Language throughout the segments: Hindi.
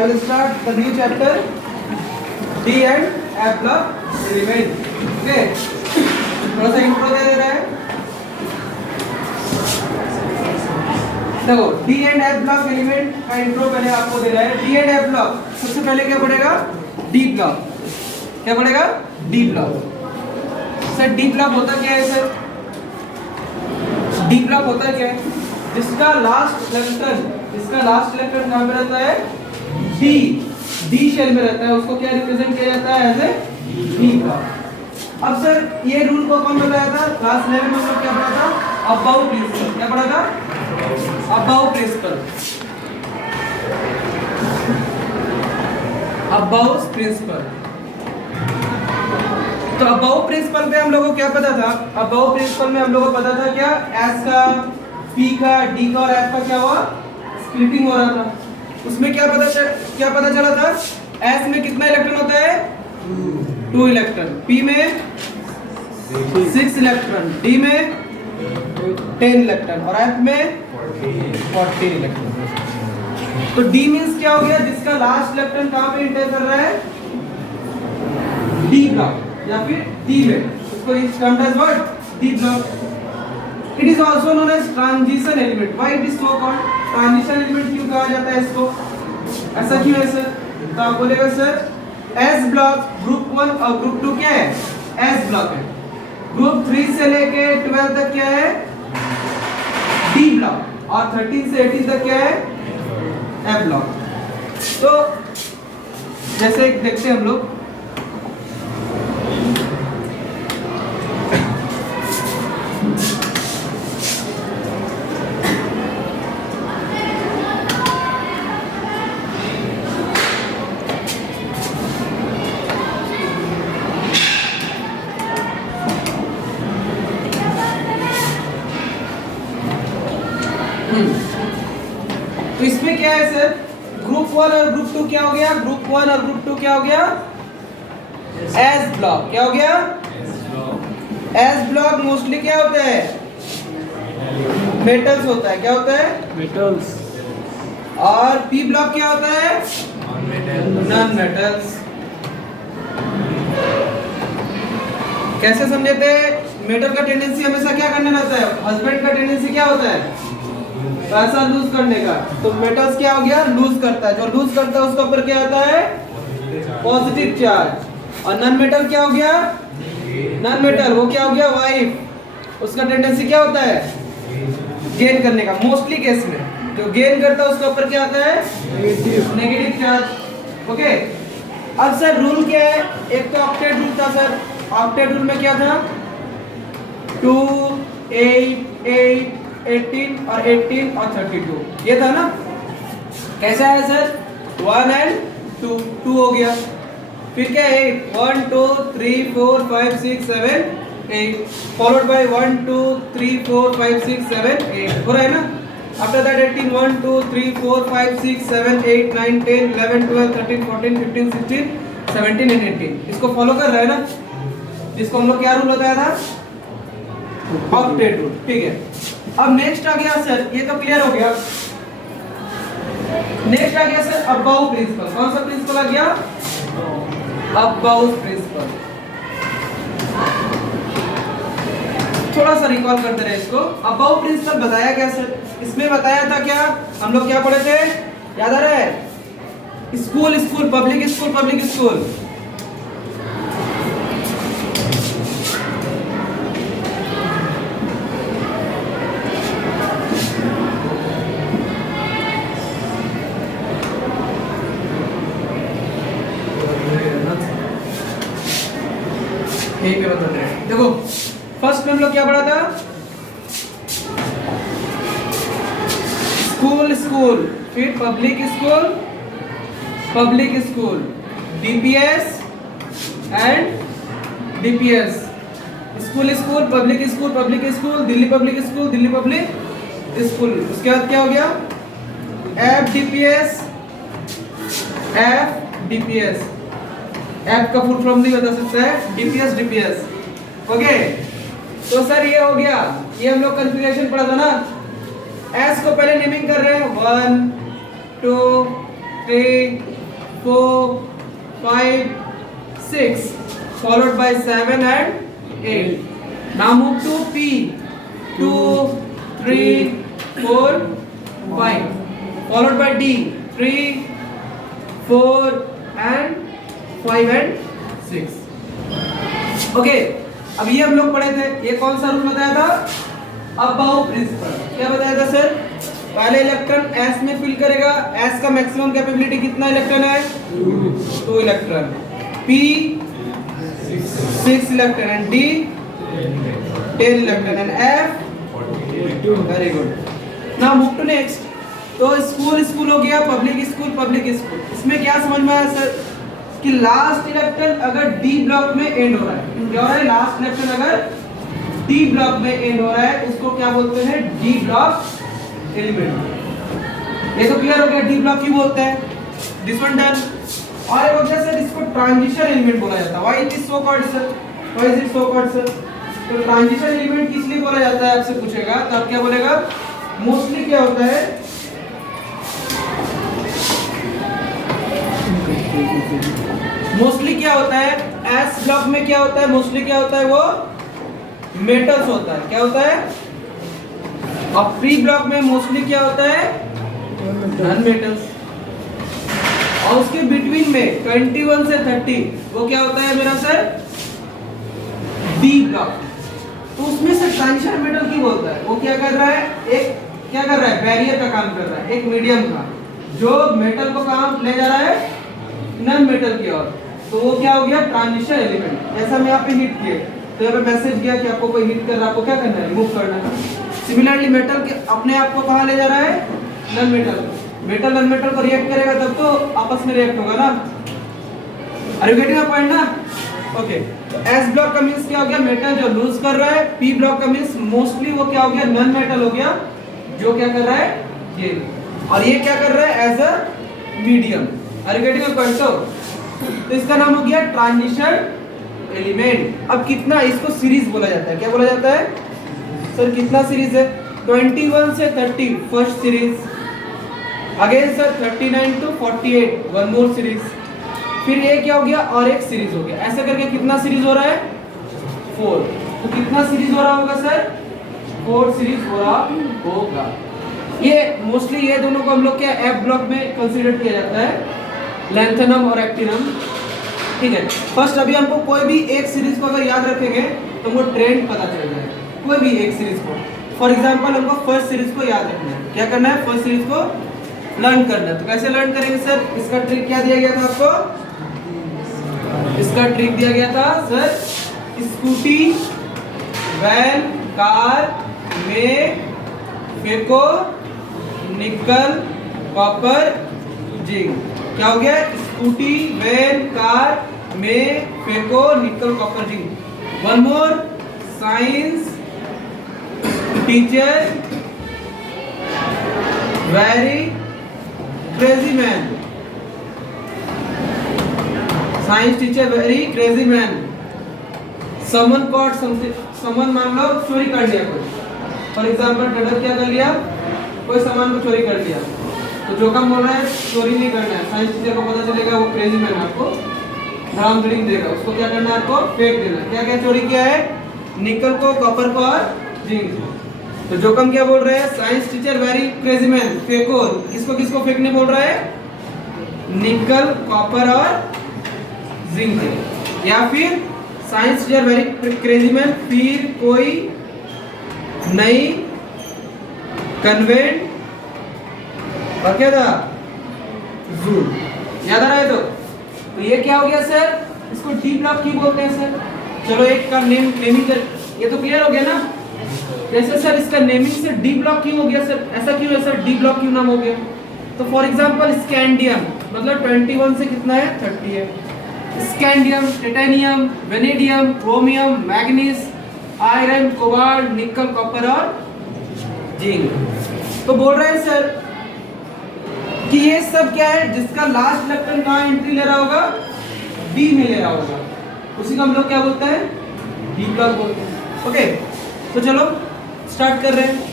I will start the new chapter D and F block element. Okay. थोड़ा सा इंट्रो दे रहा है. देखो D and F block element का इंट्रो पहले आपको दे रहा है. D and F block सबसे पहले क्या पढ़ेगा? D block. क्या पढ़ेगा? D block. Sir D block होता क्या है सर? D block होता क्या है? जिसका लास्ट इलेक्ट्रॉन कहाँ पे रहता है? D शेल में रहता है. उसको क्या रिप्रेजेंट किया जाता है? As a D block. अब सर ये रूल को कौन बताया था? क्लास 11 में हम लोग क्या पढ़ा था? Aufbau principle. क्या पढ़ा था? Aufbau principle. Aufbau principle. तो अबाउट प्रिंसिपल पे हम लोगों को क्या पता था? अबाउट प्रिंसिपल में हम लोगों को पता था क्या? एस का, पी का, डी का और एफ का क्या हुआ? स्प्लिटिंग हो रहा था. उसमें क्या पता चला था? एस में कितना इलेक्ट्रॉन होता है? 2 इलेक्ट्रॉन. पी में 6 इलेक्ट्रॉन. डी में 10 इलेक्ट्रॉन और एफ में 14 इलेक्ट्रॉन. तो डी मींस क्या हो गया? जिसका लास्ट इलेक्ट्रॉन कहां पे इंटर कर रहा है? डी ब्लॉक या फिर डी में. उसको is termed as what? D block. It is also known as transition element. Why it is so called? Transition element क्यों कहा जाता है इसको? ऐसा क्यों है सर? तो आप बोलेगा सर एस ब्लॉक ग्रुप 1 और ग्रुप 2 क्या है? एस ब्लॉक है. ग्रुप 3 से लेके 12 तक क्या है? D block. और 13 से 18 तक क्या है? F block. तो जैसे देखते हैं हम लोग. तो इसमें क्या है सर? ग्रुप 1 और ग्रुप 2 क्या हो गया? ग्रुप 1 और ग्रुप 2 क्या हो गया? S block. क्या हो गया? एस ब्लॉक मोस्टली क्या होता है? मेटल्स होता है. क्या होता है? मेटल्स. और पी ब्लॉक क्या होता है? Non metals. कैसे समझे थे? मेटल का टेंडेंसी हमेशा क्या करने रहता है? हस्बैंड का टेंडेंसी क्या होता है? पैसा लूज करने का. तो मेटल्स क्या हो गया? लूज करता है. जो लूज करता है उसके ऊपर क्या आता है? Positive charge. और नॉन मेटल क्या हो गया? नॉन मेटल वो क्या हो गया? वाइफ. उसका टेंडेंसी क्या होता है? गेन करने का. मोस्टली केस में जो गेन करता है उसके ऊपर क्या आता है? Negative charge. ओके. अब सर रूल क्या है? एक तो ऑक्टेट रूल था सर. ऑक्टेट रूल में क्या था? 2 8 8 18 और 18 और 32 ये था ना. कैसा है सर? 1 एंड 2 हो गया. फिर क्या? 8 1 2 3 4 5 6 7 8 फॉलोड बाय 1 2 3 4 5 6 7 8 हो रहा है ना. After that 18 1 2 3 4 5 6 7 8 9 10 11 12 13 14 15 16 17 and 18. इसको फॉलो कर रहे हैं ना. जिसको हम लोग क्या रूल बताया था? Octet rule. ठीक है. अब नेक्स्ट आ गया सर. ये तो क्लियर हो गया. नेक्स्ट आ गया सर अबाउट प्रिंसिपल. कौन सा प्रिंसिपल आ गया? Aufbau principle. थोड़ा सा रिकॉल करते रहे इसको. अबाउट प्रिंसिपल बताया क्या सर? इसमें बताया था क्या? हम लोग क्या पढ़े थे? याद आ रहा है? School school public school public school. देखो फर्स्ट में हम लोग क्या पढ़ा था? School school. फिर public school DPS and DPS. School school public school Delhi public school. उसके बाद क्या हो गया? F DPS. एफ का फुल फॉर्म नहीं बता सकता है. डीपीएस. ओके. तो सर ये हो गया. ये हम लोग कॉन्फ़िगरेशन पढ़ा था ना. एस को पहले नेमिंग कर रहे हैं 1 2 3, 4, 5, 6, followed by 7 and 8. Now move to P. 2, 3, 4, 5, followed by D. 3, 4 and 5 and 6. Okay, अब ये हम लोग पढ़े थे। ये कौन सा रूल बताया था? Aufbau principle. क्या बताया था सर? पहले इलेक्ट्रॉन S में फिल करेगा। S का मैक्सिमम कैपेबिलिटी कितना इलेक्ट्रॉन है? 2 electron. P 6 electron and D 10 electron and F very good. Now move to next. तो स्कूल हो गया, पब्लिक स्कूल। इसमें क्या समझ में आया सर कि लास्ट इलेक्ट्रॉन अगर डी ब्लॉक में एंड हो रहा है, क्या हो रहा है? लास्ट इलेक्ट्रॉन अगर डी ब्लॉक में एंड हो रहा है उसको क्या बोलते हैं? D block element. ये तो क्लियर हो गया, डी ब्लॉक क्यों बोलते हैं? This one done. और एक होता है सर, इसको ट्रांजिशन एलिमेंट बोला जाता है। Why it is so called sir? Why is it so called sir? तो ट्रांजिशन एलिमेंट किस लिए बोला जाता है आपसे पूछेगा तो आप क्या बोलेगा? मोस्टली क्या होता है, मोस्टली क्या होता है एस ब्लॉक में, क्या होता है मोस्टली, क्या होता है वो मेटल्स होता है। क्या होता है? और पी ब्लॉक में मोस्टली क्या होता है? Non metals. और उसके बिटवीन में 21 से 30 वो क्या होता है मेरा सर? D block. तो उसमें से ट्रांजिशन मेटल की बोलता है, वो क्या कर रहा है? एक क्या कर रहा है? बैरियर का काम कर रहा है, एक मीडियम का, जो मेटल को काम ले जा रहा है नॉन मेटल की ओर। तो वो क्या हो गया? Transition element. जैसा मैं यहाँ पे हिट किए तो यहाँ पे मैसेज गया कि आपको कोई हिट कर रहा है, आपको क्या करना है? रिमूव करना है। सिमिलरली मेटल के अपने आप को कहाँ ले जा रहा है? Non metal. Metal non metal को रिएक्ट करेगा तब तो आपस में रिएक्ट होगा ना। Are you getting my point ना? ओके, तो एस ब्लॉक का मींस क्या हो गया? मेटल जो लूज कर रहा है। पी ब्लॉक का मींस मोस्टली वो क्या हो गया? नॉन मेटल हो गया, जो क्या कर रहा है? ये। और ये क्या कर रहा है? As a medium. Are you getting my point? तो इसका नाम हो गया ट्रांजिशन एलिमेंट। अब कितना इसको सीरीज बोला जाता है? क्या बोला जाता है सर? कितना सीरीज है? 21 से 30 first series, again sir 39 to 48 one more series, फिर ये क्या हो गया? और एक सीरीज हो गया। ऐसा करके कितना सीरीज हो रहा है? 4। तो कितना सीरीज हो रहा होगा सर? 4 सीरीज हो रहा होगा। ये मोस्टली ये दोनों को हम लोग क्या एफ ब्लॉक में कंसीडर किया जाता है, लैंथेनम और एक्टिनम। ठीक है, फर्स्ट अभी हमको कोई भी एक सीरीज को अगर याद रखेंगे तो हमको ट्रेंड पता चल जाएगा। कोई भी एक सीरीज को, फॉर एग्जांपल हमको फर्स्ट सीरीज को याद रखना है। क्या करना है? फर्स्ट सीरीज को लर्न करना है। तो कैसे लर्न करेंगे सर? इसका ट्रिक क्या दिया गया था आपको? इसका ट्रिक दिया गया था सर, स्कूटी, वैन, कार में फेंको निकल कॉपर जिंक। क्या हो गया? स्कूटी, वैन, कार में फेंको nickel copper zinc. One more, science teacher very crazy man. Science teacher very crazy man. समन कॉट समथिंग, समन मान लो चोरी कर लिया कोई, फॉर एग्जांपल ट्रेडर क्या कर लिया? कोई सामान को चोरी कर लिया। तो जो काम बोल रहा है चोरी नहीं करना है, साइंस टीचर को पता चलेगा वो क्रेजी मैन आपको धड़ाम धड़ीम देगा। उसको क्या करना है? आपको फेंक देना। क्या क्या चोरी किया है? निकल को, कॉपर को और जिंक। तो जो काम क्या बोल रहे हैं? Science teacher very crazy man, फेंको। किसको किसको फेंकने बोल रहा है? निकल, कॉपर और जिंक। या फिर science teacher very crazy man, फिर कोई नई कन्वेंट और क्या था? जू। याद आ रहा है? तो ये क्या हो गया सर? इसको डी ब्लॉक क्यों बोलते हैं सर? चलो एक का नेमिंग कर, ये तो क्लियर हो गया ना? जैसे सर इसका नेमिंग से डी ब्लॉक क्यों हो गया सर? ऐसा क्यों है सर? डी ब्लॉक क्यों नाम हो गया? तो फॉर एग्जांपल स्कैंडियम मतलब 21 से कितना है? 30 है। Scandium, titanium, vanadium, chromium, manganese, iron, cobalt, निकल, कॉपर और जिंक। तो बोल रहे हैं सर कि ये सब क्या है? जिसका लास्ट इलेक्ट्रॉन कहाँ एंट्री ले रहा होगा? डी में ले रहा होगा, उसी को हम लोग क्या बोलते हैं? डी ब्लॉक बोलते हैं। ओके, तो चलो स्टार्ट कर रहे हैं।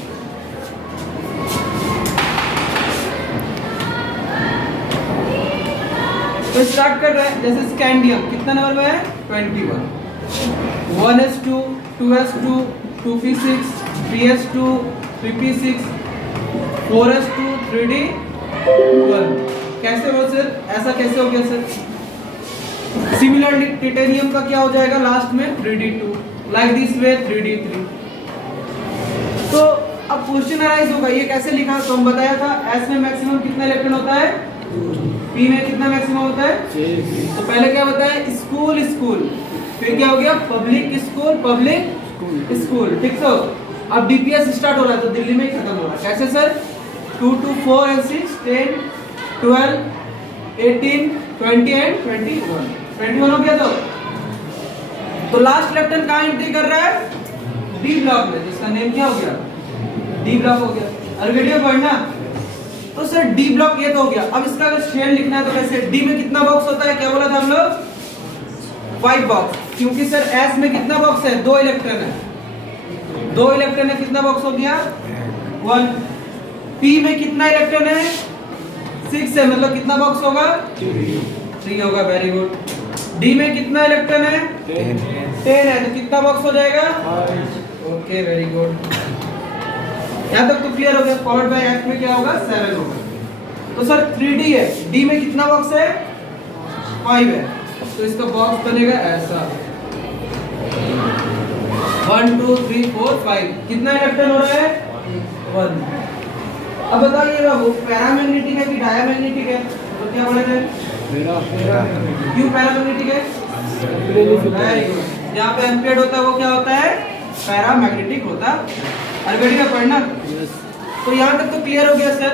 तो स्टार्ट कर रहे हैं, जैसे स्कैंडियम कितना नंबर में है 21, 1s2 2s2 2p6 3s2 3p6 4s2 3d1। कैसे हो सर, ऐसा कैसे हो गया सर? सिमिलरली टिटेनियम का क्या हो जाएगा लास्ट में 3d2, like this way 3d3। तो अब क्वेश्चन अराइज होगा ये कैसे लिखा, तो हम बताया था S में मैक्सिमम कितना इलेक्ट्रॉन होता है, P में कितना मैक्सिमम होता है 6। तो पहले क्या बताया, स्कूल स्कूल, फिर क्या हो गया पब्लिक स्कूल पब्लिक स्कूल, ठीक। तो अब डीपीएस स्टार्ट हो रहा है तो दिल्ली में ही खत्म हो रहा है, कैसे सर 2 2 4 and 6 10 12 18 20 and 21 हो गया। तो लास्ट इलेक्ट्रॉन कहाँ एंट्री कर रहा है, डी ब्लॉक में, जिसका नेम क्या हो गया, डी ब्लॉक हो गया। अल्फाबेट पढ़ना, तो सर डी ब्लॉक ये तो हो गया। अब इसका अगर शेल लिखना है तो कैसे, डी में कितना बॉक्स होता है, क्या बोला था हम लोग 5 बॉक्स, क्योंकि सर एस में कितना बॉक्स है 2 इलेक्ट्रॉन है, 2 इलेक्ट्रॉन है, कितना बॉक्स हो गया 1। पी में कितना इलेक्ट्रॉन है 6 है, मतलब कितना बॉक्स होगा 3 होगा, वेरी गुड। डी में कितना इलेक्ट्रॉन है 10 है, तो कितना बॉक्स हो जाएगा 5। ओके वेरी गुड, यहाँ तक तो क्लियर हो गया। फॉलोड बाय एफ में क्या होगा 7 होगा। तो सर 3D है, डी में कितना बॉक्स है 5 है, तो इसका बॉक्स बनेगा ऐसा 1 2 3 4 5, कितना इलेक्ट्रॉन हो रहा है 1। अब बताइएगा वो पैरामैग्नेटिक है कि डायमैग्नेटिक है, तो क्या बोलेंगे क्यों पैरामैग्नेटिक है, यहाँ पे एम्पियर्ड होता है वो क्या होता है पैरामैग्नेटिक होता है। अल्फाबेट में पढ़ना, तो यहाँ तक तो क्लियर हो गया सर।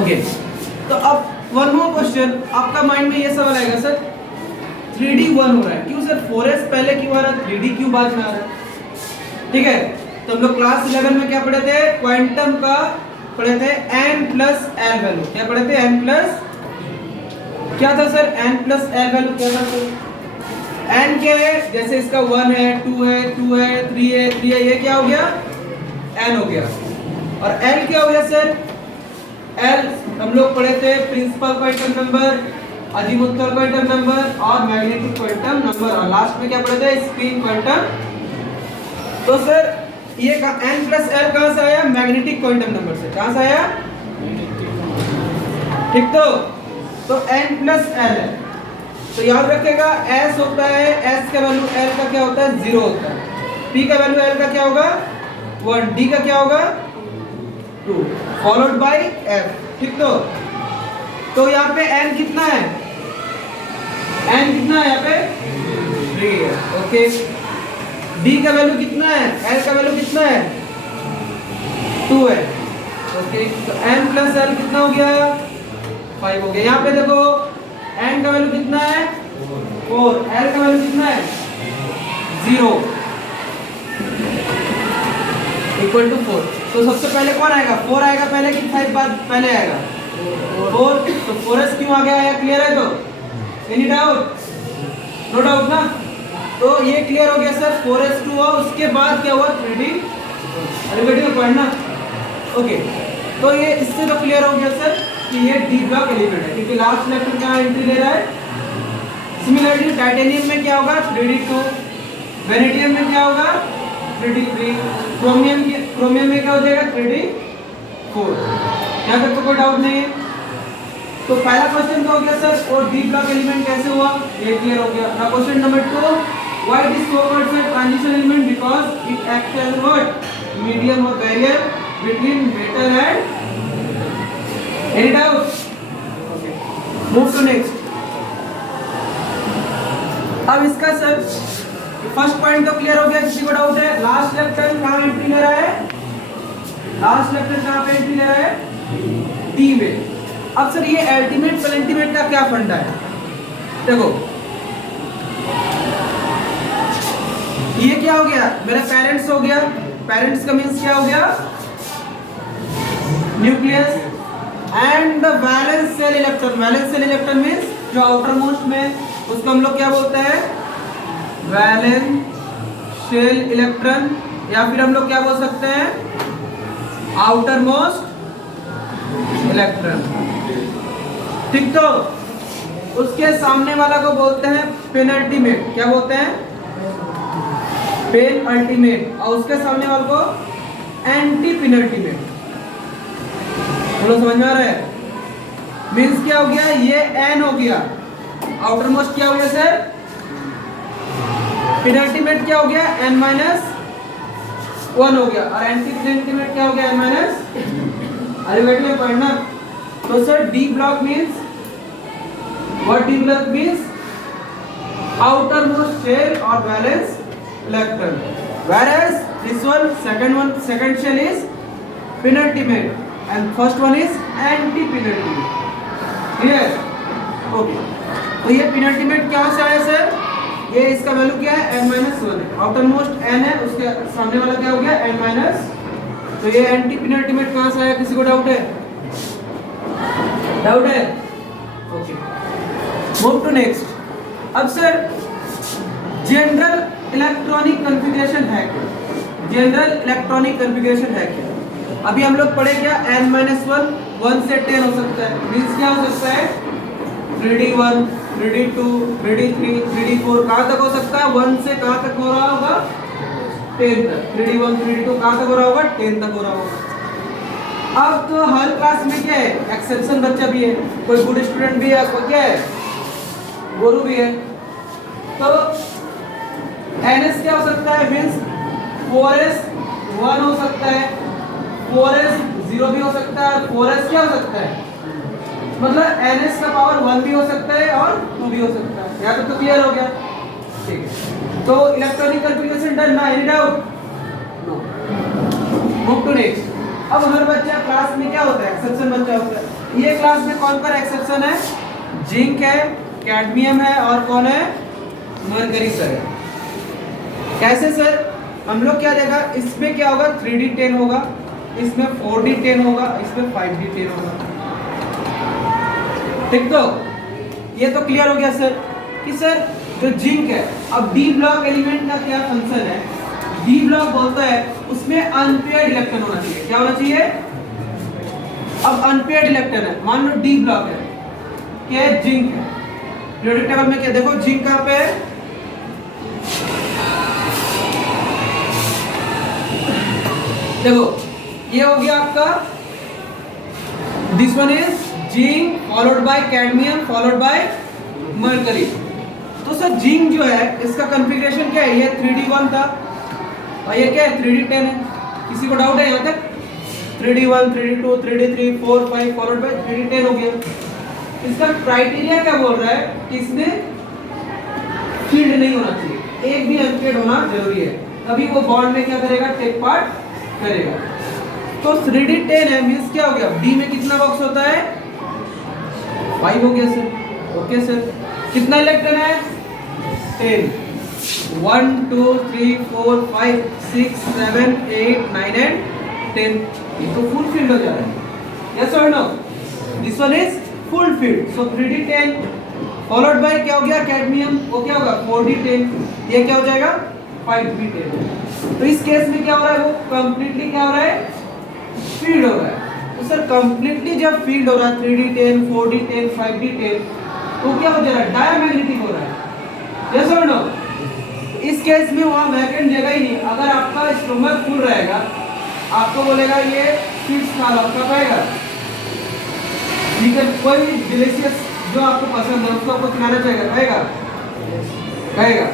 ओके, तो अब वन मोर क्वेश्चन, आपका माइंड में ये सवाल आएगा सर 3D 1 हो रहा है, क्यों सर 4s पहले क्यों आ रहा है, 3D क्यों बाद में आ रहा है, ठीक है। तो हम लोग क्लास 11 में क्या पढ़े थे, क्वांटम का पढ़े थे n+l वैल्यू, क्या पढ़े थे n+ क्या था सर n+l वैल्यू क्या था सर, n क्या है, जैसे इसका 1 है 2 है 2 है 3 है 3 है, ये क्या हो गया n हो गया। और l क्या हो गया सर, l हम लोग पढ़े थे principal quantum number, azimuthal quantum number और मैग्नेटिक क्वांटम नंबर, और लास्ट में क्या पढ़े थे स्पिन क्वांटम। तो सर ये n+l कहां से आया, मैग्नेटिक क्वांटम नंबर से, कहां से आया, ठीक। तो n+l है, तो याद रखिएगा s होता है, s का वैल्यू l का क्या होता है 0 होता है, p का वैल्यू l का क्या होगा 1, d का क्या होगा 2, फॉलोड बाय f, ठीक। तो यहाँ पे n कितना है, n कितना है यहाँ पे 3 है, ओके। d का वैल्यू कितना है, l का वैल्यू कितना है 2 है, ओके। तो n+l कितना हो गया 5 हो गया। यहाँ पे देखो n का वैल्यू कितना है 4, l का वैल्यू कितना है 0 इक्वल टू 4। तो सबसे पहले कौन आएगा, 4 आएगा पहले कि 5 बाद पहले आएगा 4। तो 4s क्यों आ गया, क्लियर है, तो एनी डाउट, नो डाउट ना। तो ये क्लियर हो गया सर 4s2 हुआ, उसके बाद क्या हुआ 3D, अल्फाबेट में पढ़ना, ओके। तो ये इससे तो क्लियर हो गया सर कि ये डी ब्लॉक एलिमेंट है, क्योंकि लास्ट इलेक्ट्रॉन कहाँ एंट्री ले रहा है। सिमिलरली टाइटेनियम में क्या होगा 3D2, वेनेडियम में क्या होगा 3D3, क्रोमियम में क्या हो जाएगा 3D4। यहाँ तक तो कोई डाउट नहीं है। तो पहला क्वेश्चन तो हो गया सर, और डी ब्लॉक एलिमेंट कैसे हुआ, ये क्लियर हो गया। Now question number 2, why it is called sir transition element, because it acts as what, medium और barrier between metal and, any doubt, okay move to next. अब इसका सर फर्स्ट पॉइंट तो क्लियर हो गया, किसी को डाउट है, लास्ट इलेक्ट्रॉन कहाँ एंट्री ले रहा है, लास्ट इलेक्ट्रॉन कहाँ पे एंट्री ले रहा है डी में। अब सर ये अल्टीमेट पेलेंटीमेट का क्या फंडा है, देखो ये क्या हो गया, मेरा पेरेंट्स हो गया, पेरेंट्स का मींस क्या हो गया nucleus and the valence shell electron, valence shell electron means जो आउटर मोस्ट में, उसको हम लोग क्या बोलते हैं वैलेंस शेल इलेक्ट्रॉन, या फिर हम लोग क्या बोल सकते हैं आउटर मोस्ट इलेक्ट्रॉन। ठीक, तो उसके सामने वाला को बोलते हैं पेनल्टीमेट। क्या बोलते हैं? पेनल्टीमेट। और उसके सामने वाले को एंटी पेनल्टीमेट। बोलो, समझ में आ रहा है? मीन्स क्या हो गया, ये एन हो गया, आउटर मोस्ट क्या हो गया सर, पेनल्टीमेट क्या हो गया, n माइनस 1 हो गया, और एंटी पेनल्टीमेट क्या हो गया, n माइनस। अरे बेटे में पढ़ना। तो sir D block means what? D block means outer most shell और valence electron, whereas this one second shell is penultimate and first one is anti penultimate. Clear? Okay. तो ये पेनल्टीमेट क्या से आया सर? ये इसका वैल्यू क्या है, n माइनस 1 है, आउटर मोस्ट n है, उसके सामने वाला क्या हो गया, n माइनस। तो ये एंटी पेनल्टीमेट कहाँ से आया? किसी को डाउट है? डाउट है? Okay, move to next. अब सर जनरल इलेक्ट्रॉनिक कॉन्फ़िगरेशन है क्या? जनरल इलेक्ट्रॉनिक कॉन्फ़िगरेशन है क्या? अभी हम लोग पढ़े क्या, n माइनस 1 से 10 हो सकता है, मीन्स क्या हो सकता है, 3d1 3d2 3d3 3d4 कहाँ तक हो सकता है, 1 से कहाँ तक हो रहा होगा, 10 तक। 3d1 3d2 कहाँ तक हो रहा होगा, 10 तक हो रहा होगा। अब तो हर क्लास में क्या है, एक्सेप्शन बच्चा भी है, कोई गुड स्टूडेंट भी है, कोई क्या है, गुरु भी है। तो ns क्या हो सकता है, मीन्स 4s 1 हो सकता है, 4s 0 भी हो सकता है, और 4s क्या हो सकता है, मतलब ns का पावर 1 भी हो सकता है और 2 भी हो सकता है। यहाँ तक तो क्लियर हो गया? ठीक है, तो इलेक्ट्रॉनिक कॉन्फ़िगरेशन डन ना, any doubt? No. Move to next. अब हर बच्चा क्लास में क्या होता है, एक्सेप्शन बच्चा होता है। ये क्लास में कौन कौन एक्सेप्शन है, जिंक है, कैडमियम है, और कौन है, मरकरी सर है। कैसे सर? हम लोग क्या देखा, इसमें क्या होगा, 3d10 होगा, इसमें 4d10 होगा, इसमें 5d10 होगा। ठीक, तो ये तो क्लियर हो गया सर कि सर जो जिंक है, अब डी ब्लॉक एलिमेंट का क्या फंक्शन है, डी ब्लॉक बोलता है उसमें अनपेयर्ड इलेक्ट्रॉन होना चाहिए। क्या होना चाहिए? अब अनपेयर्ड इलेक्ट्रॉन है, मान लो डी ब्लॉक है, क्या है, जिंक है, पीरियोडिक टेबल में क्या, देखो जिंक कहाँ पे है, देखो ये हो गया आपका, this one is zinc followed by cadmium followed by mercury. तो सर जिंक जो है इसका कॉन्फ़िगरेशन क्या है, ये 3d1 था और ये क्या है, 3d10 है। किसी को डाउट है यहाँ तक? 3d1 3d2 3d3 4 5 followed by 3d10 हो गया। इसका क्राइटेरिया क्या बोल रहा है कि इसमें फील्ड नहीं होना चाहिए, एक भी अनपेयर्ड होना जरूरी है, तभी वो बॉन्ड में क्या करेगा, टेक पार्ट करेगा। तो 3d10 है, मींस क्या हो गया, डी में कितना बॉक्स होता है, 5 हो गया सर। ओके सर, कितना इलेक्ट्रॉन है, 10, 1 2 3 4 5 6 7 8 9 एंड 10। ये तो फुल फील्ड हो जा रहा है, यस और no? This one is full filled. सो 3d10 फॉलोड बाय क्या हो गया, कैडमियम, वो क्या होगा, 4d10, ये क्या हो जाएगा, 5d10। तो इस केस में क्या हो रहा है, वो कंप्लीटली क्या हो रहा है, फील्ड हो रहा है। तो सर कंप्लीटली जब फील्ड हो रहा है 3d10 4d10 5d10, तो क्या हो जा रहा है, डायमैग्नेटिक हो रहा है, यस और नो? इस केस में वहाँ वैकेंट जगह ही नहीं। अगर आपका स्टोमक फुल रहेगा, आपको बोलेगा ये स्वीट्स खा लो, क्या कहेगा, कोई भी डिलीशियस जो आपको पसंद है उसको आपको खिलाना चाहिए, कहेगा, कहेगा,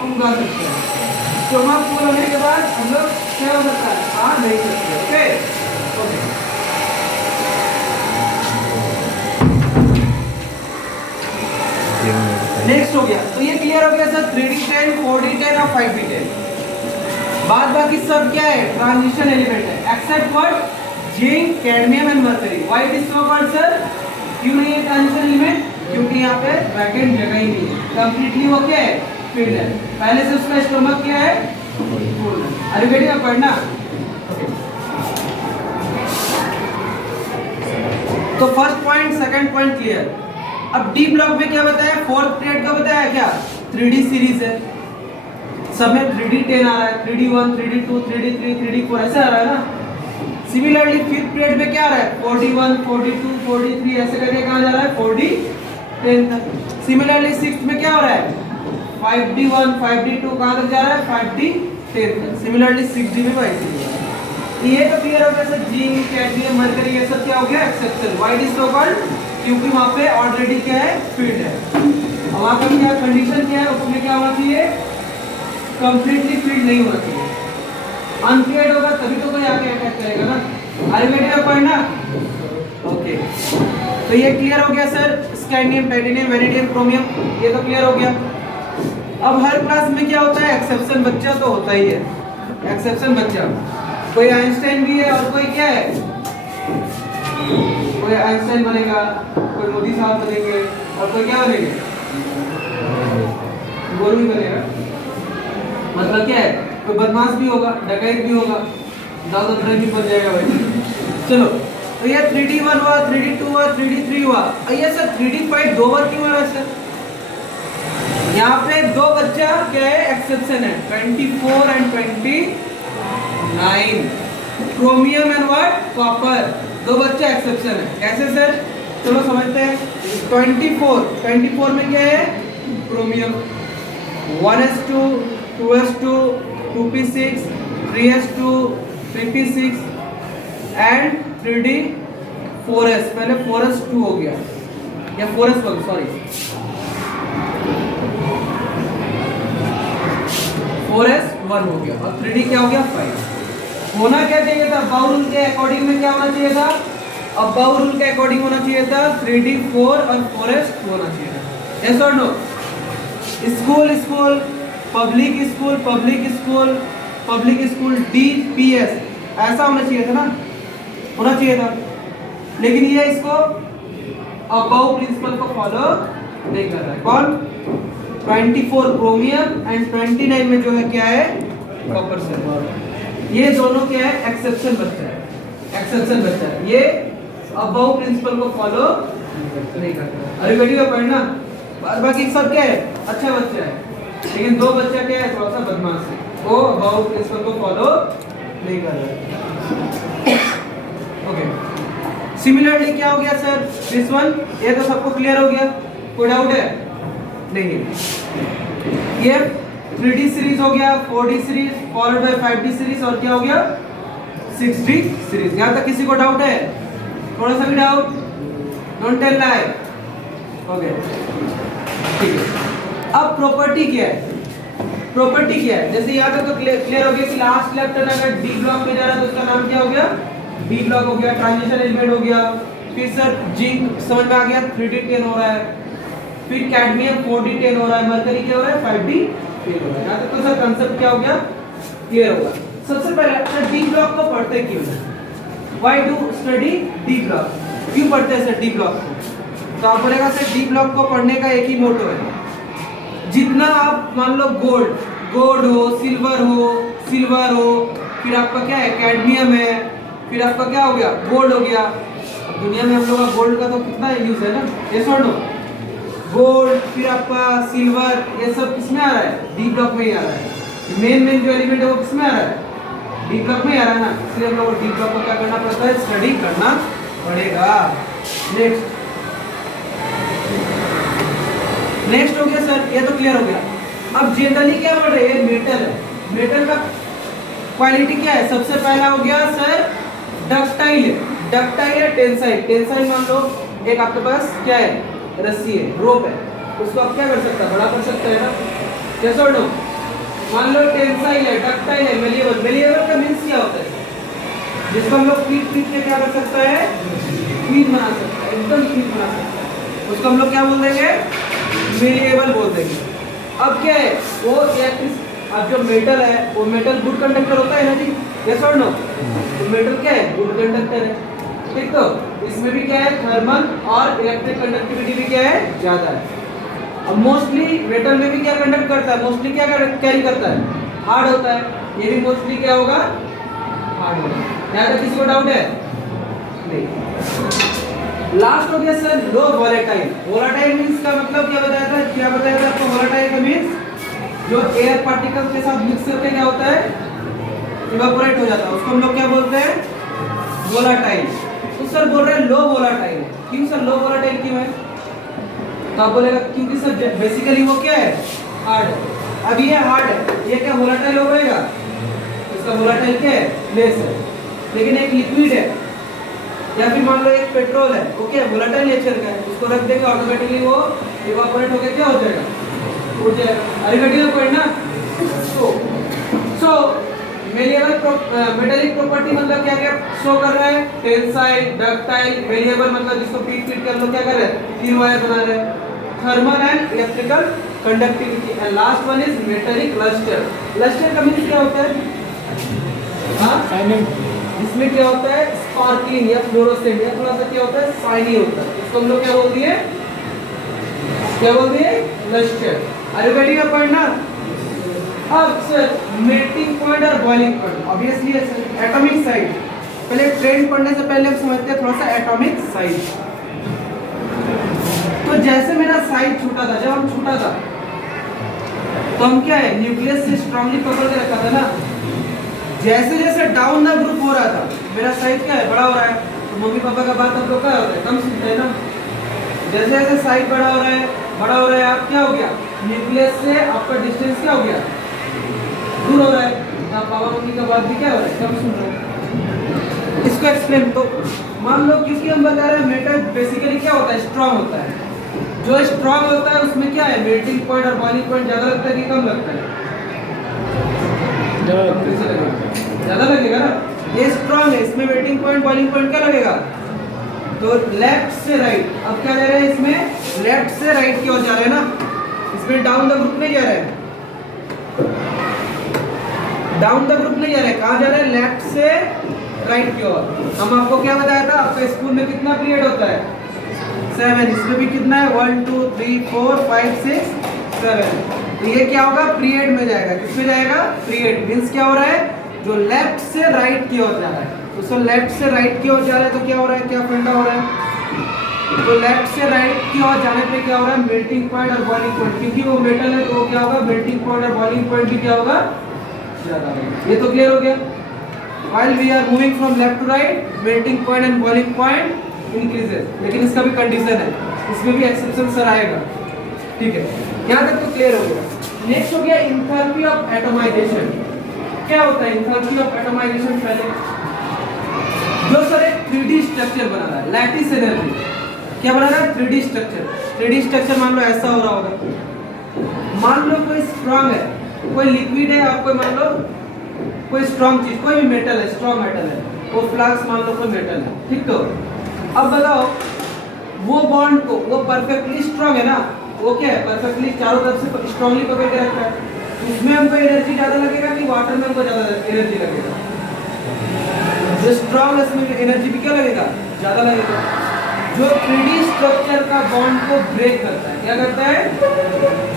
तुम खा सकते हैं। स्टोमक फुल होने के बाद हम लोग क्या हो सकता है, खा नहीं सकते। ओके ओके, नेक्स्ट हो गया। तो ये क्लियर हो गया सर, 3d10 4d10 और 5d10। बाद बाकी सब क्या है, ट्रांजिशन एलिमेंट है, except what, zinc cadmium and mercury. Why it is so called sir, क्यों नहीं है ट्रांजिशन एलिमेंट, क्योंकि यहाँ पे वैकेंट जगह ही नहीं है, कंप्लीटली वो क्या है, फील्ड है, पहले से उसका स्टोमक क्या है, फुल है। अरे बेटी आप पढ़ना। तो first point second point clear. अब डी ब्लॉक में क्या बताया, फोर्थ पीरियड का बताया क्या, 3d सीरीज है, सब में 3d10 आ रहा है, 3d1 3d2 3d3 3d4 ऐसे आ रहा है ना। सिमिलरली फिफ्थ पीरियड में क्या आ रहा है 41, 42, 43 ऐसे करके कहाँ जा रहा है 40 तक। सिमिलरली सिक्स्थ में क्या हो रहा है 51, 52 कहाँ तक जा रहा है 50 तक। सिमिलरली 6D में वैसे ही है। ये तो क्लियर हो गया सर, जिंक, कैडमियम, मरकरी ये सब क्या हो गया exception. Why is so called, क्योंकि वहाँ पे ऑलरेडी क्या है फील्ड है। और वहाँ पर क्या कंडीशन क्या है, उसमें क्या होना चाहिए कंप्लीटली फील्ड नहीं होना चाहिए। अनक्लियर्ड होगा तभी तो कोई आके अटैक करेगा ना। Are you getting the point ना? ओके, तो ये क्लियर हो गया sir, scandium, titanium, vanadium, chromium, ये तो क्लियर हो गया। अब हर क्लास में क्या होता है एक्सेप्शन बच्चा तो होता ही है, एक्सेप्शन बच्चा। कोई आइंस्टाइन भी है और कोई क्या है, कोई आइंस्टाइन बनेगा, कोई मोदी साहब बनेंगे और कोई क्या बनेंगे गोरू भी बनेगा। मतलब क्या है कोई बदमाश भी होगा, डकैत भी होगा, दाऊद इब्राहिम भी बन जाएगा भाई। चलो तो ये 3D1 हुआ, 3D2 हुआ, 3D3 हुआ। ये सर 3D5 दो बार क्यों आ रहा है सर? यहाँ पे दो बच्चा क्या है एक्सेप्शन है 24 and 29, chromium and what copper, दो बच्चा एक्सेप्शन है। कैसे सर? चलो समझते हैं। 24 में क्या है chromium, 1s2, 2s2, 2p6, 3s2, 3p6 and 3d 4s। पहले 4s2 हो गया या 4s1 सॉरी 4s1 हो गया और 3d क्या हो गया 5। होना क्या चाहिए था बाउ रूल के अकॉर्डिंग में, क्या होना चाहिए था? अब बाउ रूल के अकॉर्डिंग होना चाहिए था 3d 4 और 4s2 होना चाहिए था। यस और no? School school, public school, public school, public school DPS ऐसा होना चाहिए था ना, होना चाहिए था। लेकिन ये इसको अबाउ प्रिंसिपल को फॉलो नहीं कर रहा है। कौन? 24 क्रोमियम एंड 29 में जो है क्या है कॉपर सर। ये दोनों क्या है एक्सेप्शन बच्चा है, एक्सेप्शन बच्चा है। ये अबाउ प्रिंसिपल को फॉलो नहीं करता है। अरे बेटी का पढ़ना, बाकी सब क्या है अच्छा बच्चा है, लेकिन दो बच्चा क्या है थोड़ा सा बदमाश है, वो अबाउ प्रिंसिपल को फॉलो नहीं कर रहा है। ओके, सिमिलरली क्या हो गया सर दिस वन, ये तो सबको क्लियर हो गया, कोई डाउट है? नहीं है। ये 3D सीरीज हो गया, 4D series followed by 5D series और क्या हो गया 6D सीरीज। यहाँ तक किसी को डाउट है? थोड़ा सा भी doubt? Don't tell lie. Okay ठीक है। अब प्रॉपर्टी क्या है? प्रॉपर्टी क्या है? जैसे यहाँ तक तो क्लियर हो गया कि लास्ट इलेक्ट्रॉन अगर डी ब्लॉक में जा रहा है तो उसका नाम क्या हो गया डी ब्लॉक हो गया, ट्रांजिशन एलिमेंट हो गया। फिर सर जिंक समझ में आ गया 3D10 हो रहा है, फिर कैडमियम 4D10 हो रहा है, मरकरी क्या हो रहा है 5D10 हो रहा है। यहाँ तक तो सर कंसेप्ट क्या हो गया क्लियर होगा। सबसे पहले सर डी ब्लॉक को पढ़ते क्यों है? Why do study D block? क्यों पढ़ते हैं सर डी ब्लॉक को? तो आप बोलेगा सर डी ब्लॉक को पढ़ने का एक ही मोटो है, जितना आप मान लो गोल्ड हो, सिल्वर हो, फिर आपका क्या है कैडमियम है, फिर आपका क्या हो गया गोल्ड हो गया। अब दुनिया में हम लोग का गोल्ड का तो कितना यूज है ना, ये सुन लो गोल्ड, फिर आपका सिल्वर, ये सब किसमें आ रहा है डी ब्लॉक में ही आ रहा है। मेन जो एलिमेंट है वो किसमें आ रहा है डी ब्लॉक में ही आ रहा है ना, इसलिए हम लोग को डी ब्लॉक को क्या करना पड़ता है स्टडी करना पड़ेगा। नेक्स्ट हो गया सर, ये तो क्लियर हो गया। अब जनरली क्या बोल रहे हैं मेटल है, मेटल का क्वालिटी क्या है? सबसे पहला हो गया सर डक्टाइल है, टेंसाइल मान लो एक आपके पास क्या है रस्सी है, रोप है, उसको आप क्या कर सकते हैं बड़ा कर सकते हैं ना, कैसे और नो? मान लो टेंसाइल है, डक्टाइल है, मेलिएबल का मींस क्या होता है? जिसको हम लोग पीट के क्या कर सकता है क्वीन बना सकता है, एकदम क्वीन बना सकता है, उसको हम लोग क्या बोल देंगे मेलिएबल बोल देंगे। अब क्या है वो इलेक्ट्रिक, अब जो मेटल है वो मेटल गुड कंडक्टर होता है ना जी, यस और नो? तो मेटल क्या है गुड कंडक्टर है, ठीक। तो इसमें भी क्या है थर्मल और इलेक्ट्रिक कंडक्टिविटी भी क्या है ज्यादा है। अब मोस्टली मेटल में भी क्या कंडक्ट करता है, मोस्टली क्या कैरी करता है हार्ड होता है, ये भी मोस्टली क्या होगा हार्ड होगा। यहाँ तक किसी को डाउट है? नहीं। लास्ट हो गया सर लो वोलेटाइल। वोलेटाइल मींस का मतलब क्या बताया था आपको? वोलेटाइल का मींस जो एयर पार्टिकल के साथ मिक्स करके क्या होता है इवेपोरेट हो जाता है, उसको हम लोग क्या बोलते हैं वोलाटाइल। तो सर बोल रहे हैं लो वोलाटाइल है। क्यों सर लो वोलाटाइल क्यों है? तो आप बोलेगा क्योंकि सर बेसिकली वो क्या है, हार्ड है। अब ये हार्ड है, ये क्या वोलाटाइल हो जाएगा? इसका वोलाटाइल क्या है, लेस है। लेकिन एक लिक्विड है या फिर मान लो एक पेट्रोल है, वो क्या है, वोलाटाइल नेचर का है, उसको रख देंगे ऑटोमेटिकली वो इवापोरेट होकर क्या हो जाएगा, उड़ जाएगा। अरे घटिया पॉइंट ना। सो मेटेलिक प्रॉपर्टी मतलब क्या क्या शो कर रहा है, टेंसाइल, डक्टाइल, वेरिएबल मतलब जिसको पीट कर लो क्या कर रहे हैं, तीन वायर बना रहे हैं, thermal and electrical conductivity, and last one is metallic lustre. Lustre का मीनिंग क्या होता है? हाँ, इसमें क्या होता है, स्पार्कलिंग या फ्लोरोसेंट या थोड़ा सा क्या होता है, शाइनी होता है, इसको हम लोग क्या बोल दिए, क्या बोल दिए, lustre. Are you getting a point ना? अब सर मेल्टिंग पॉइंट और बॉइलिंग पॉइंट ऑब्वियसली है सर एटॉमिक साइज। पहले ट्रेंड पढ़ने से पहले हम समझते हैं थोड़ा सा एटॉमिक साइज। तो जैसे मेरा साइज छोटा था, जब हम छोटा था तो हम क्या है, न्यूक्लियस से स्ट्रांगली पकड़ के रखा था ना। जैसे जैसे डाउन द ग्रुप हो रहा था मेरा साइज क्या है, बड़ा हो रहा है। तो मम्मी पापा का बात हम लोग क्या होता है, कम सुनते हैं ना। जैसे जैसे साइज बड़ा हो रहा है, बड़ा हो रहा है, आप क्या हो गया, न्यूक्लियस से आपका डिस्टेंस क्या हो गया, दूर हो रहा है। आप पापा मम्मी का बात भी क्या हो रहा है, कम सुन रहे हैं। इसको एक्सप्लेन तो मान लो, क्योंकि हम बता रहे हैं मेटल बेसिकली क्या होता है, स्ट्रांग होता है। जो स्ट्रांग होता है उसमें क्या है, मेल्टिंग पॉइंट और बॉइलिंग पॉइंट ज्यादा लगता है कि कम लगता है, ज्यादा लगेगा ना। ये स्ट्रांग है, इसमें मेल्टिंग पॉइंट बॉइलिंग पॉइंट क्या लगेगा, तो लेफ्ट से राइट। अब क्या जा रहा है, इसमें लेफ्ट से राइट की ओर जा रहे हैं ना, इसमें डाउन द ग्रुप नहीं जा रहा है, डाउन द ग्रुप नहीं जा रहा है, कहाँ जा रहा है, लेफ्ट से राइट की ओर। हम आपको क्या बताया था, आपके स्कूल में कितना पीरियड होता है, 7। इसमें भी कितना है, 1 2 3 4 5 6 7। तो ये क्या होगा, पीरियड में जाएगा, किसमें जाएगा, पीरियड। मींस क्या हो रहा है, जो लेफ्ट से राइट की ओर जा रहा है, तो सो लेफ्ट से राइट की ओर जा रहा है तो क्या हो रहा है, क्या फंडा हो रहा है, तो लेफ्ट से राइट की ओर जाने पे क्या हो रहा है, मेल्टिंग पॉइंट और बॉइलिंग पॉइंट, क्योंकि वो मेटल है तो वो क्या होगा, मेल्टिंग पॉइंट और बॉइलिंग पॉइंट भी क्या होगा, ज्यादा होगा। ये तो क्लियर हो गया। While we are moving from left to right, melting point and boiling point increases, लेकिन इसका भी कंडीशन है, इसमें भी एक्सेप्शन सर आएगा, ठीक है। यहाँ तक तो क्लियर हो गया। नेक्स्ट हो गया इंथैल्पी ऑफ एटमाइजेशन। क्या होता है इंथैल्पी ऑफ एटमाइजेशन? पहले जो सर एक 3D स्ट्रक्चर बना रहा है, लैटिस एनर्जी क्या बना रहा है, 3D स्ट्रक्चर। 3D स्ट्रक्चर मान लो ऐसा हो रहा होगा, मान लो कोई स्ट्रांग है, कोई लिक्विड है, और कोई मान लो कोई स्ट्रांग चीज, कोई भी मेटल है, स्ट्रांग मेटल है, वो फ्लास्क मान लो कोई मेटल है, ठीक। तो अब बताओ वो बॉन्ड को, वो परफेक्टली स्ट्रांग है ना, वो क्या है, परफेक्टली चारों तरफ से स्ट्रांगली पकड़ के रखता है। उसमें हमको एनर्जी ज्यादा लगेगा कि वाटर में हमको ज्यादा एनर्जी लगेगा? जो स्ट्रांग है उसमें एनर्जी भी क्या लगेगा, ज्यादा लगेगा। जो 3D स्ट्रक्चर का बॉन्ड को ब्रेक करता है, क्या करता है,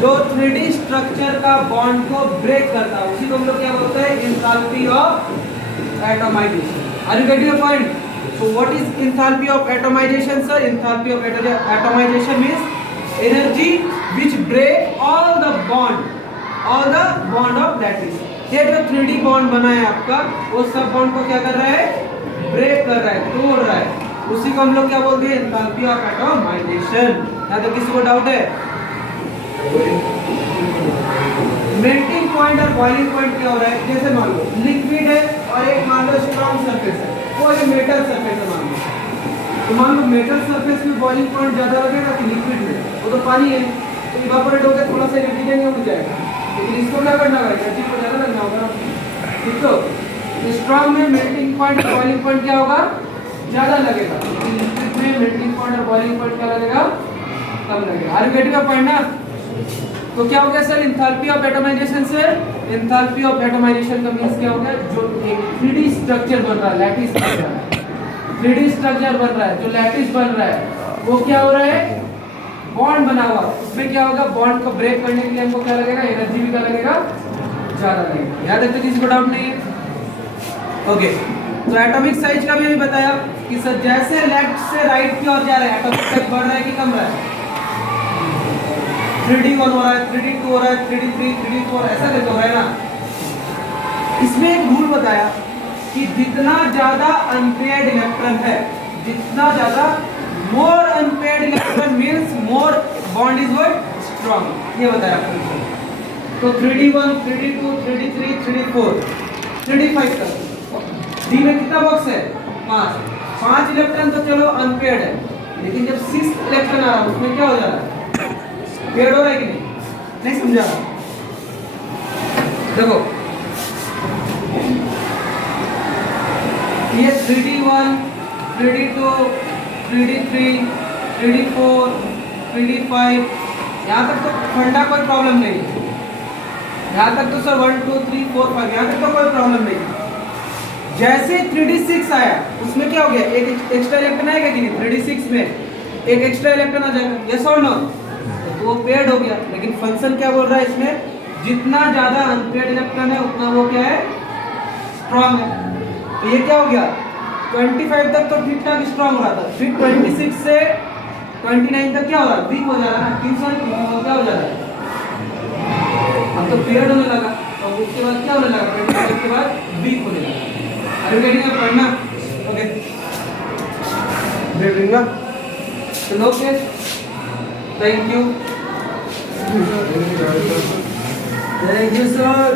जो 3D स्ट्रक्चर का बॉन्ड को ब्रेक करता है, उसी को हम लोग क्या बोलते हैं, enthalpy of atomisation. Are you getting the point? So what is enthalpy of atomisation sir? Enthalpy of atomisation means energy which break all the bond of lattice. ये जो 3D बॉन्ड बना है आपका, वो सब बॉन्ड को क्या कर रहा है, ब्रेक कर रहा है, तोड़ रहा है, उसी को हम लोग क्या बोलते हैं, एंथैल्पी ऑफ एटमाइजेशन। यहाँ तो किसी को डाउट है? मेल्टिंग पॉइंट और बॉइलिंग पॉइंट क्या हो रहा है, जैसे मान लो लिक्विड है और एक मान लो स्ट्रॉन्ग सरफेस है, कोई मेटल सरफेस है मान लो, तो मान लो मेटल सरफेस में बॉइलिंग पॉइंट ज्यादा लगेगा कि लिक्विड में? वो तो पानी है, तो इवापोरेट होकर थोड़ा सा एनर्जी देंगे, उड़ जाएगा। लेकिन इसको क्या करना होगा, एनर्जी को ज्यादा लगना होगा, ठीक। तो स्ट्रॉन्ग में मेल्टिंग पॉइंट और बॉइलिंग पॉइंट क्या होगा, ज्यादा लगेगा, लिक्विड में मेल्टिंग पॉइंट और बॉइलिंग पॉइंट क्या लगेगा, कम लगेगा। Are you getting the point ना? तो क्या हो गया सर, एंथैल्पी ऑफ एटमाइजेशन से, एंथैल्पी ऑफ एटमाइजेशन का मींस क्या हो गया, जो एक 3D स्ट्रक्चर बन रहा है, लैटिस बन रहा है, 3D स्ट्रक्चर बन रहा है, जो लैटिस बन रहा है, वो क्या हो रहा है, बॉन्ड बना हुआ, उसमें क्या होगा, बॉन्ड को ब्रेक करने के लिए हमको क्या लगेगा, एनर्जी भी क्या लगेगा, ज्यादा लगेगा। याद है तो किसी को डाउट नहीं है? ओके। तो एटॉमिक साइज का भी अभी बताया कि सर जैसे लेफ्ट से राइट की ओर जा रहा है, एटॉमिक साइज बढ़ रहा है कि कम रहा है, 3D 1 हो रहा है, 3D 2 हो रहा है, 3D 3, 3D 4 ऐसा करके हो रहा है ना। इसमें एक रूल बताया कि जितना ज्यादा अनपेयर्ड इलेक्ट्रॉन है, जितना ज्यादा, more unpaired electron means more bond is what strong. ये बताया आपको। तो 3d1 3d2 3d3 3d4 3d5 तक डी में कितना बॉक्स है? 5 इलेक्ट्रॉन तो चलो अनपेयर्ड है, लेकिन जब 6 इलेक्ट्रॉन आ रहा है उसमें क्या हो जा रहा है? पेयर्ड हो रहा है कि नहीं समझा? देखो ये 3d1 3d2 3d3 3d4 3d5, यहाँ तक तो फंडा कोई प्रॉब्लम नहीं है। यहाँ तक तो सर 1 2 3 4 5 यहाँ तक तो कोई प्रॉब्लम नहीं। जैसे 3d6 आया उसमें क्या हो गया? एक एक्स्ट्रा इलेक्ट्रॉन आएगा कि नहीं? 3d6 में एक एक्स्ट्रा इलेक्ट्रॉन आ जाएगा, यस और नो? तो वो पेयर्ड हो गया। लेकिन फंक्शन क्या बोल रहा है इसमें? जितना ज्यादा अनपेयर्ड इलेक्ट्रॉन है उतना वो क्या है? स्ट्रांग है। तो ये क्या हो गया? 25 तक तो ठीक ठाक स्ट्रांग हो रहा था, फिर 26 से 29 तक क्या हो रहा है? वीक हो जा रहा है। 300 क्या हो जा रहा है? अब तो पेयर्ड होने लगा, तो उसके बाद क्या होने लगा? 25 के बाद वीक होने लगा। अरे गेटिंग इट? पढ़ना ओके, देखेंगे तो no case. Thank you sir.